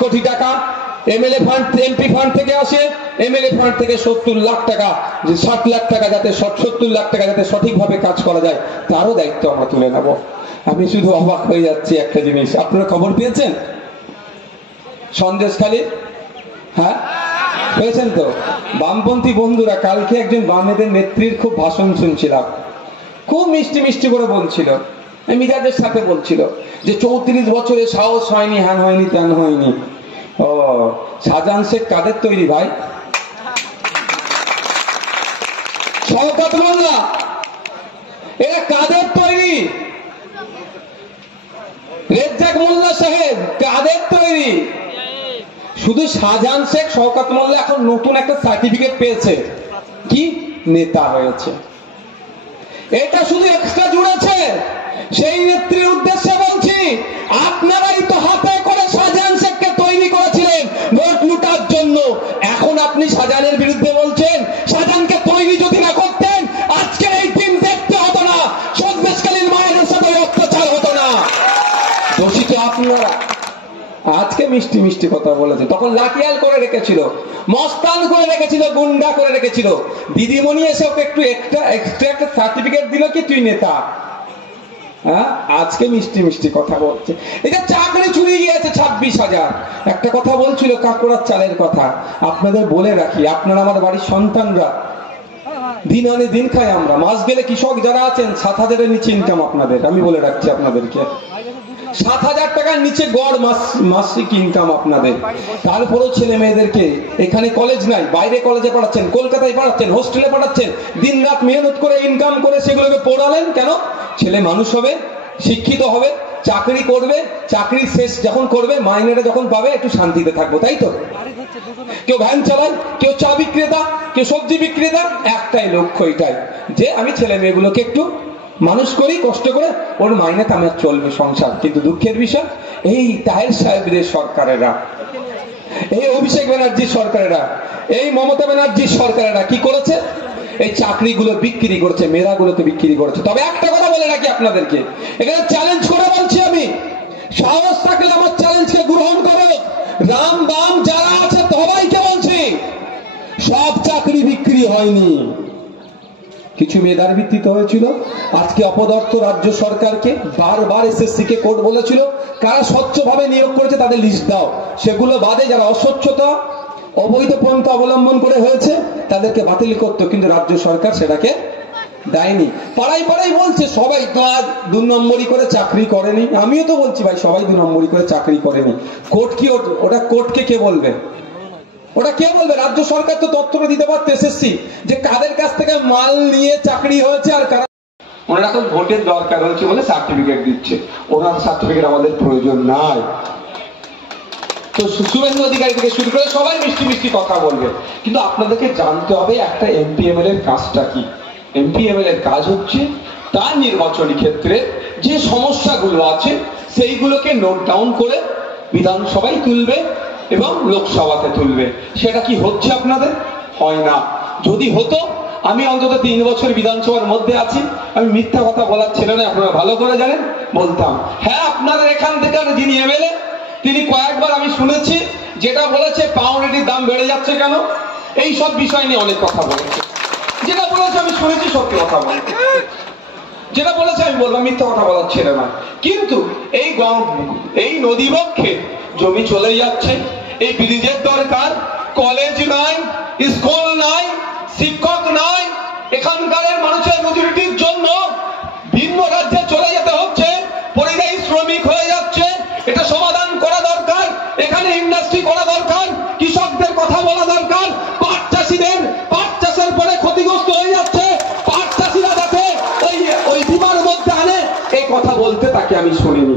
কোটি টাকা MLA fund MP fund থেকে আসে, এমএলএ ফান্ড থেকে 70 লাখ টাকা, যে 60 লাখ টাকা যাতে 70 লাখ টাকা যাতে সঠিকভাবে কাজ করা যায় তারও দায়িত্ব আমরা তুলে নেব। আমি শুধু অবাক হয়ে যাচ্ছি একটা জিনিস, আপনারা খবর পেয়েছেন সন্দেশখালী? হ্যাঁ পেয়েছেন তো? বামপন্থী বন্ধুরা কালকে একজন বামেদের নেত্রীর খুব ভাষণ শুনছিলাম, খুব মিষ্টি মিষ্টি করে বলছিল, মিজাজের সাথে বলছিল যে 34 বছরে সাহস হয়নি, হ্যান হয়নি, ত্যান হয়নি। ও শাহজাহান শেখ কাদের তৈরি ভাই? শওকত মোল্লা এরা কাদের তৈরি? রেজ্জাক মোল্লা সাহেব কাদের তৈরি? শুধু শাহজাহান শেখ শওকত মোল্লা এখন নতুন একটা সার্টিফিকেট পেয়েছে, কি নেতা হয়েছে। এটা শুধু এক্সট্রা জুড়েছে। সেই নেত্রীর উদ্দেশ্যে বলছি, আপনারাই তো হাতে করে শাহজাহান শেখকে তৈরি করেছিলেন ভোট লুটার জন্য। এখন আপনি শাহজাহানের বিরুদ্ধে বলছেন। শাহজাহানকে তৈরি যদি না করতেন আজকের এই দিন দেখতে হতো না, সন্দেশখালীর মায়ের সাথে অত্যাচার হতো না। দোষী তো আপনারা। আজকে মিষ্টি মিষ্টি কথা বলেছে, তখন লাঠিয়াল করে রেখেছিল, মস্তান করে রেখেছিল, গুন্ডা করে রেখেছিল। দিদিমণি এসে ওকে একটু এক্সট্রা একটা সার্টিফিকেট দিল কি তুই নেতা। হ্যাঁ আজকে মিষ্টি মিষ্টি কথা বলছে। এটা চাকরি চুরি গিয়েছে 26,000। একটা কথা বলছিল কাকড়ার চালের কথা, আপনাদের বলে রাখি, আপনারা আমার বাড়ির সন্তানরা, দিন আনে দিন খাই আমরা। মাস গেলে কৃষক যারা আছেন 7,000-এর নিচে ইনকাম আপনাদের, আমি বলে রাখছি আপনাদেরকে। 7,000 টাকার নিচে গড় মাসিক ইনকাম আপনাদের। তারপরেও ছেলে মেয়েদেরকে এখানে কলেজ নাই, বাইরে কলেজে পড়াচ্ছেন, কলকাতায় পড়াচ্ছেন, হোস্টেলে পড়াচ্ছেন, দিন রাত মেহনত করে ইনকাম করে সেগুলোকে পড়ালেন কেন? ছেলে মানুষ হবে, শিক্ষিত হবে, চাকরি করবে, চাকরি শেষ যখন করবে মাইনেটা যখন পাবে একটু শান্তিতে থাকবো, তাই তো? কেউ ভ্যান চালায়, কেউ চা বিক্রেতা, কেউ সবজি বিক্রেতা, একটাই লক্ষ্য এটাই যে আমি ছেলে মেয়েগুলোকে একটু মানুষ করি কষ্ট করে, ওর মাইনেতে আমার চলবে সংসার। কিন্তু দুঃখের বিষয় এই তাহের সাহেবদের সরকারেরা, এই অভিষেক ব্যানার্জির সরকারেরা, এই মমতা ব্যানার্জির সরকারেরা কি করেছে? এই চাকরিগুলো বিক্রি করেছে, মেয়েরাগুলোকে বিক্রি করেছে। তবে একটা কথা বলে রাখি আপনাদেরকে, এখানে চ্যালেঞ্জ করে বলছি আমি, সাহস থাকলে আমার চ্যালেঞ্জকে গ্রহণ করো। রাম বাম যারা আছে সবাইকে বলছি, সব চাকরি বিক্রি হয়নি, কিছু মেধার ভিত্তিতে হয়েছিল। আজকে অপদার্থ রাজ্য সরকারকে বারবার এসএসসি কে কোর্ট বলেছিল কারা স্বচ্ছভাবে নিয়োগ করেছে তাদের লিস্ট দাও, সেগুলো বাদে যারা অস্বচ্ছতা অবৈধ পন্থা অবলম্বন করে হয়েছে, তাদেরকে বাতিল করতো, কিন্তু রাজ্য সরকার সেটাকে দেয়নি। পাড়ায় পাড়ায় বলছে সবাই তো আর 2 নম্বরই করে চাকরি করেনি। আমিও তো বলছি ভাই সবাই 2 নম্বরই করে চাকরি করেনি। কোর্ট কি ওটা কোর্টকে কে বলবে? ওটা কে বলবে? রাজ্য সরকার তো তথ্যটা দিতে পারতো এসএসসি যে কাদের কাছ থেকে মাল নিয়ে চাকরি হয়েছে আর কারা। ওনারা এখন ভোটের দরকার হয়েছে বলে সার্টিফিকেট দিচ্ছে, ওনার সার্টিফিকেট আমাদের প্রয়োজন নাই। তো শুভেন্দু অধিকারী থেকে শুরু করে সবাই মিষ্টি মিষ্টি কথা বলবে, কিন্তু আপনাদেরকে জানতে হবে একটা এমপিএমএল এর কাজটা কি। এমপিএমএল এর কাজ হচ্ছে তার নির্বাচনী ক্ষেত্রে যে সমস্যাগুলো আছে সেইগুলোকে নোট ডাউন করে বিধানসভায় তুলবে এবং লোকসভাতে তুলবে। সেটা কি হচ্ছে আপনাদের? হয় না। যদি হতো, আমি অন্তত 3 বছর বিধানসভার মধ্যে আছি, আমি মিথ্যা কথা বলার ছিল না, আপনারা ভালো করে জানেন, বলতাম হ্যাঁ আপনাদের এখান থেকে যিনি এমএলএ তিনি কয়েকবার আমি শুনেছি যেটা বলেছে পাউরুটির দাম বেড়ে যাচ্ছে কেন, এই সব বিষয় নিয়ে অনেক কথা বলেছে। যেটা বলেছে আমি শুনেছি সত্যি কথা বলতে, যেটা বলেছে আমি বললাম মিথ্যা কথা বলার ছিল না। কিন্তু এই নদীবক্ষে জমি চলে যাচ্ছে, এই ব্রিজের দরকার, কলেজ নাই, স্কুল নাই, শিক্ষক নাই, এখানকার মানুষের মজুরিটির জন্য ভিন্ন রাজ্যে চলে যেতে হচ্ছে, পরিযায়ী শ্রমিক হয়ে যাচ্ছে। এটা সমাধান করা দরকার, এখানে ইন্ডাস্ট্রি করা দরকার, কৃষকদের কথা বলা দরকার, পাট চাষিদের পাট চাষের পরে ক্ষতিগ্রস্ত হয়ে যাচ্ছে, পাট চাষিরা যাতে ওই বিমার মধ্যে আনে, এই কথা বলতে তাকে আমি শুনিনি।